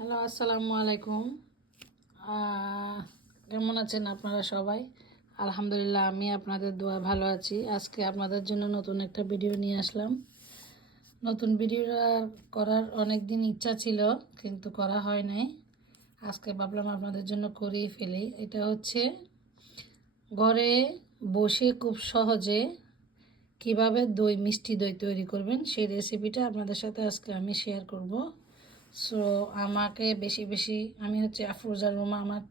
Hello, আসসালামু আলাইকুম। কেমন আছেন আপনারা সবাই? আলহামদুলিল্লাহ, আমি আপনাদের দোয়া ভালো আছি। আজকে আপনাদের জন্য নতুন একটা ভিডিও নিয়ে আসলাম। নতুন ভিডিওটা করার অনেক দিন ইচ্ছা ছিল, কিন্তু করা হয় নাই। আজকে ভাবলাম আপনাদের জন্য করেই ফেলি। এটা হচ্ছে ঘরে বসে খুব সহজে কিভাবে মিষ্টি দই তৈরি করবেন সেই রেসিপিটা আপনাদের সাথে আজকে আমি শেয়ার করব। সো আমাকে বেশি বেশি, আমি হচ্ছে আফরোজা রুমা আমার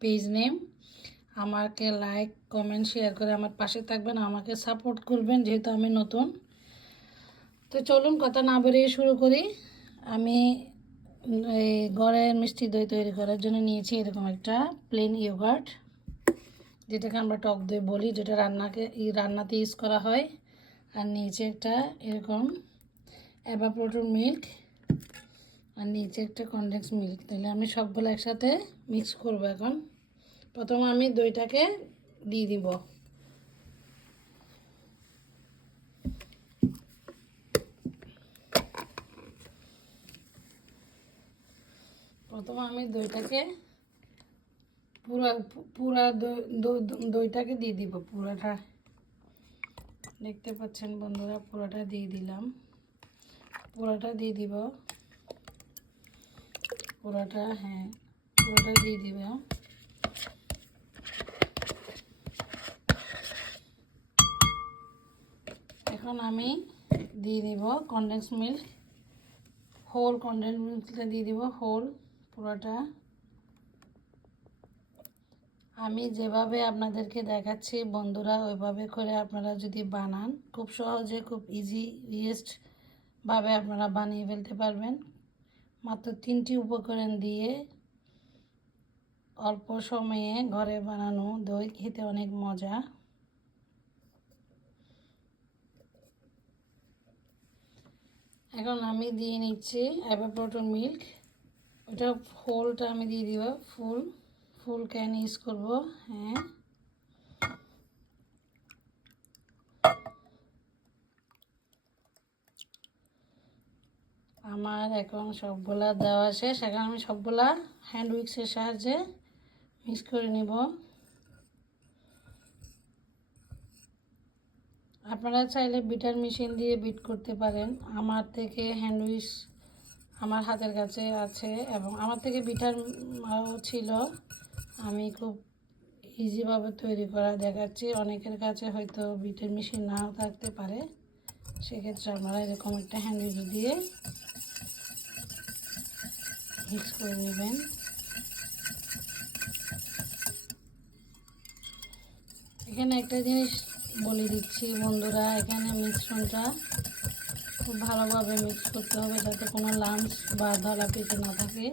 পেজ নেম। আমাকে লাইক কমেন্ট শেয়ার করে আমার পাশে থাকবেন, আমাকে সাপোর্ট করবেন যেহেতু আমি নতুন। তো চলুন কথা না বেরিয়ে শুরু করি। আমি এই ঘরের মিষ্টি দই তৈরি করার জন্য নিয়েছি এরকম একটা প্লেন ইয়োগার্ট, যেটাকে আমরা টক দই বলি, যেটা রান্নাতে ইউজ করা হয়। আর নিচে একটা এরকম এভাপোরেটেড মিল্ক, আর নিচে একটা কনডেন্স মিল্ক। তাহলে আমি সবগুলো একসাথে মিক্স করব। এখন প্রথম আমি দইটাকে দিয়ে দিব। পুরা দইটাকে দিয়ে দিব। পুরাটা দেখতে পাচ্ছেন বন্ধুরা, পুরাটা দিয়ে দিলাম। পুরাটা দিয়ে দিব, পুরাটা দিয়ে দিব। এখন আমি দিয়ে দিব কনডেন্স মিল্ক, হোল কনডেন্স মিল্কটা দিয়ে দিব, হোল পুরোটা। আমি যেভাবে আপনাদেরকে দেখাচ্ছি বন্ধুরা, ওইভাবে করে আপনারা যদি বানান, খুব সহজে, খুব ইজিয়েস্টভাবে আপনারা বানিয়ে ফেলতে পারবেন। মাত্র 3টি উপকরণ দিয়ে অল্প সময়ে ঘরে বানানো দই খেতে অনেক মজা। এখন আমি দিয়ে নিচ্ছি এভাপোরেটেড মিল্ক। ওটা হোলটা আমি দিয়ে দিব, ফুল ক্যান ইউজ করব। আমার এখন সবগুলা দেওয়া শেষ। এখন আমি সবগুলা হ্যান্ড উইক্সের সাহায্যে মিক্স করে নিব। আপনারা চাইলে বিটার মেশিন দিয়ে বিট করতে পারেন। আমার হাতের কাছে আছে এবং আমার থেকে বিটার ছিল। আমি খুব ইজিভাবে তৈরি করা দেখাচ্ছি। অনেকের কাছে হয়তো বিটার মেশিন নাও থাকতে পারে, সেক্ষেত্রে আপনারা এরকম একটা হ্যান্ড উইক্স দিয়ে মিক্স করে নেবেন। এখানে একটা জিনিস বলে দিচ্ছি বন্ধুরা, এখানে মিশ্রণটা খুব ভালোভাবে মিক্স করতে হবে যাতে কোনো লাম্পস বা ধলা পেকে না থাকে।